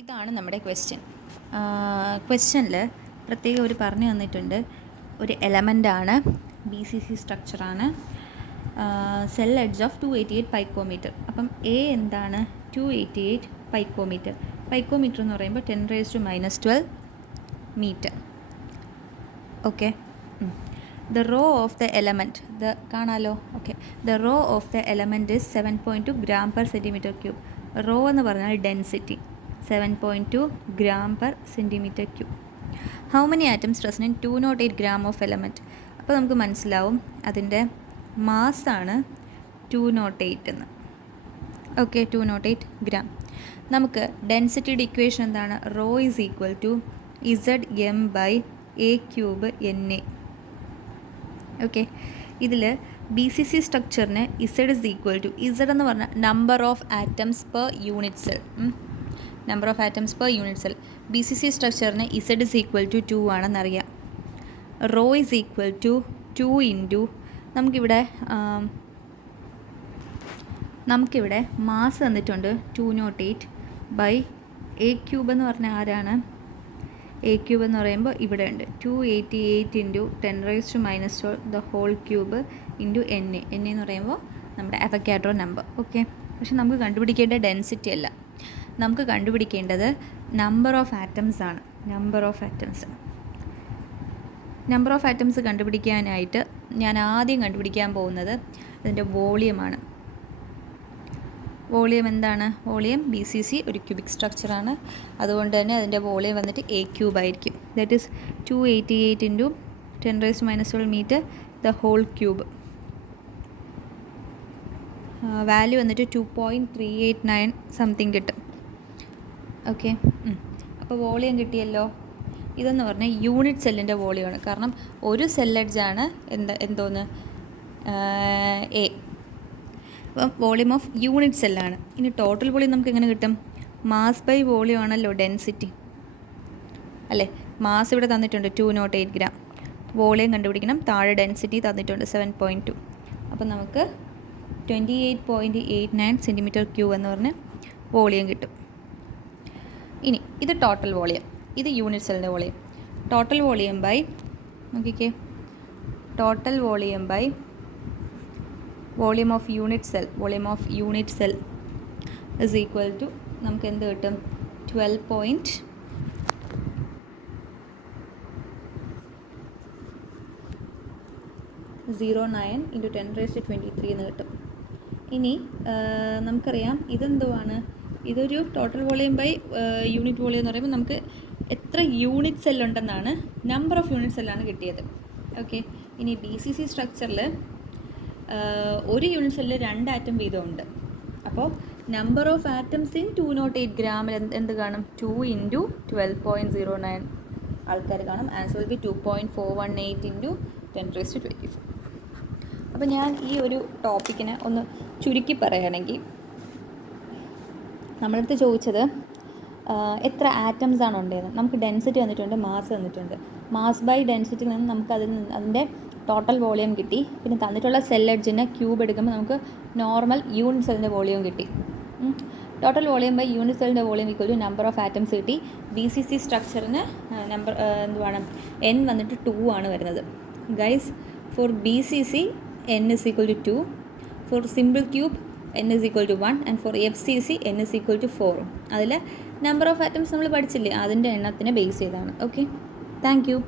ഇതാണ് നമ്മുടെ ക്വസ്റ്റ്യൻ. ക്വസ്റ്റ്യനിൽ പ്രത്യേകം ഒരു പറഞ്ഞു തന്നിട്ടുണ്ട്. ഒരു എലമെൻ്റാണ്, ബി സി സി സ്ട്രക്ചറാണ്, സെൽ എഡ്ജ് ഓഫ് 288 പൈക്കോമീറ്റർ. അപ്പം എ എന്താണ്? 288 പൈക്കോമീറ്റർ. പൈക്കോമീറ്റർ എന്ന് പറയുമ്പോൾ 10⁻⁻12 metre. Okay. The row of the element, കാണാലോ? Okay. The row of the element is 7.2 gram per centimeter cube. Rho എന്ന് പറഞ്ഞാൽ density 7.2 gram per centimeter cube. How many atoms present in 208 gram of element? അപ്പോൾ നമുക്ക് മനസ്സിലാവും അതിൻ്റെ മാസ്സാണ് 208 എന്ന്. ഓക്കെ, 208 ഗ്രാം. നമുക്ക് ഡെൻസിറ്റിയുടെ ഇക്വേഷൻ എന്താണ്? Rho is equal to ZM/A³ okay. ഇതിൽ ബി സി സി സ്ട്രക്ചറിന് Z is equal to, Z എന്ന് പറഞ്ഞാൽ number of atoms per unit cell. Number of atoms per unit cell. B C C സ്ട്രക്ചറിന് Z is equal to 2 ആണെന്നറിയാം. Rho is equal to 2 into നമുക്കിവിടെ mass തന്നിട്ടുണ്ട് 208/A³ എന്ന് പറഞ്ഞാൽ ആരാണ്? A³ എന്ന് പറയുമ്പോൾ ഇവിടെ ഉണ്ട് 288 into 10⁻⁻12 the whole cube into NA. NA എന്ന് പറയുമ്പോൾ നമ്മുടെ അവോഗാഡ്രോ നമ്പർ. ഓക്കെ. പക്ഷെ നമുക്ക് കണ്ടുപിടിക്കേണ്ട ഡെൻസിറ്റി അല്ല, നമുക്ക് കണ്ടുപിടിക്കേണ്ടത് നമ്പർ ഓഫ് ആറ്റംസ് ആണ്. നമ്പർ ഓഫ് ആറ്റംസ് കണ്ടുപിടിക്കാനായിട്ട് ഞാൻ ആദ്യം കണ്ടുപിടിക്കാൻ പോകുന്നത് അതിൻ്റെ വോളിയമാണ്. വോളിയം എന്താണ്? വോളിയം ബി സി സി ഒരു ക്യൂബിക് സ്ട്രക്ചറാണ്, അതുകൊണ്ട് തന്നെ അതിൻ്റെ വോളിയം വന്നിട്ട് A³ ആയിരിക്കും. That is 288 into 10⁻⁻12 metre the whole cube. Value വന്നിട്ട് 2.389 സംതിങ് കിട്ടും. ഓക്കെ. അപ്പോൾ വോളിയം കിട്ടിയല്ലോ. ഇതെന്ന് പറഞ്ഞാൽ യൂണിറ്റ് സെല്ലിൻ്റെ വോളിയമാണ്. കാരണം ഒരു സെല്ലഡ്ജാണ് എന്തോന്ന് എ. അപ്പം വോളിയം ഓഫ് യൂണിറ്റ് സെല്ലാണ്. ഇനി ടോട്ടൽ വോളിയം നമുക്ക് എങ്ങനെ കിട്ടും? മാസ് ബൈ വോളിയം ആണല്ലോ ഡെൻസിറ്റി, അല്ലേ? മാസ് ഇവിടെ തന്നിട്ടുണ്ട് 208 ഗ്രാം. വോളിയം കണ്ടുപിടിക്കണം. താഴെ ഡെൻസിറ്റി തന്നിട്ടുണ്ട് 7.2. അപ്പം നമുക്ക് 28.89 സെൻറ്റിമീറ്റർ ക്യൂബ് എന്ന് പറഞ്ഞ് വോളിയം കിട്ടും. ഇനി ഇത് ടോട്ടൽ വോളിയം, ഇത് യൂണിറ്റ് സെല്ലിൻ്റെ വോളിയം. ടോട്ടൽ വോളിയം ബൈ നോക്കിക്കേ, total volume by volume of unit cell is equal to നമുക്ക് എന്ത് കിട്ടും? 12.09 ഇൻറ്റു 10⁻23 എന്ന് കിട്ടും. ഇനി നമുക്കറിയാം ഇതെന്തുവാണ്? ഇതൊരു total volume by unit volume എന്ന് പറയുമ്പോൾ നമുക്ക് എത്ര യൂണിറ്റ് സെല്ലുണ്ടെന്നാണ്, നമ്പർ ഓഫ് യൂണിറ്റ് സെല്ലാണ് കിട്ടിയത്. ഓക്കെ. ഇനി ബി സി സി സ്ട്രക്ചറിൽ ഒരു യൂണിറ്റ് സെല്ലിൽ 2 ആറ്റം വീതമുണ്ട്. അപ്പോൾ നമ്പർ ഓഫ് ആറ്റംസ് ഇൻ 208 ഗ്രാമിൽ എന്ത് കാണും? 2 ഇൻറ്റു 12.09 ആൾക്കാർ കാണും. Answer will be 2.418 into 10⁻24. അപ്പോൾ ഞാൻ ഈ ഒരു ടോപ്പിക്കിനെ ഒന്ന് ചുരുക്കി പറയുകയാണെങ്കിൽ, നമ്മളടുത്ത് ചോദിച്ചത് എത്ര ആറ്റംസ് ആണ് ഉണ്ടേന്ന്. നമുക്ക് ഡെൻസിറ്റി തന്നിട്ടുണ്ട്, മാസ് തന്നിട്ടുണ്ട്. മാസ് ബൈ ഡെൻസിറ്റിയിൽ നിന്ന് നമുക്ക് അതിൻ്റെ ടോട്ടൽ വോളിയം കിട്ടി. പിന്നെ തന്നിട്ടുള്ള സെൽ എഡ്ജിനെ ക്യൂബ് എടുക്കുമ്പോൾ നമുക്ക് നോർമൽ യൂണിറ്റ് സെല്ലിൻ്റെ വോളിയം കിട്ടി. ടോട്ടൽ വോളിയം ബൈ യൂണിറ്റ് സെല്ലിൻ്റെ volume equal to number of atoms കിട്ടി. ബി സി സി സ്ട്രക്ചറിന് നമ്പർ എന്തുവാണ്? N വന്നിട്ട് 2 ആണ് വരുന്നത്. Guys, for B C C N is equal to 2, for simple cube N is equal to 1, and for FCC N is equal to 4. അതിൽ number of atoms നമ്മൾ പഠിച്ചില്ലേ, അതിൻ്റെ എണ്ണത്തിനെ base ചെയ്താണ്. Okay, thank you.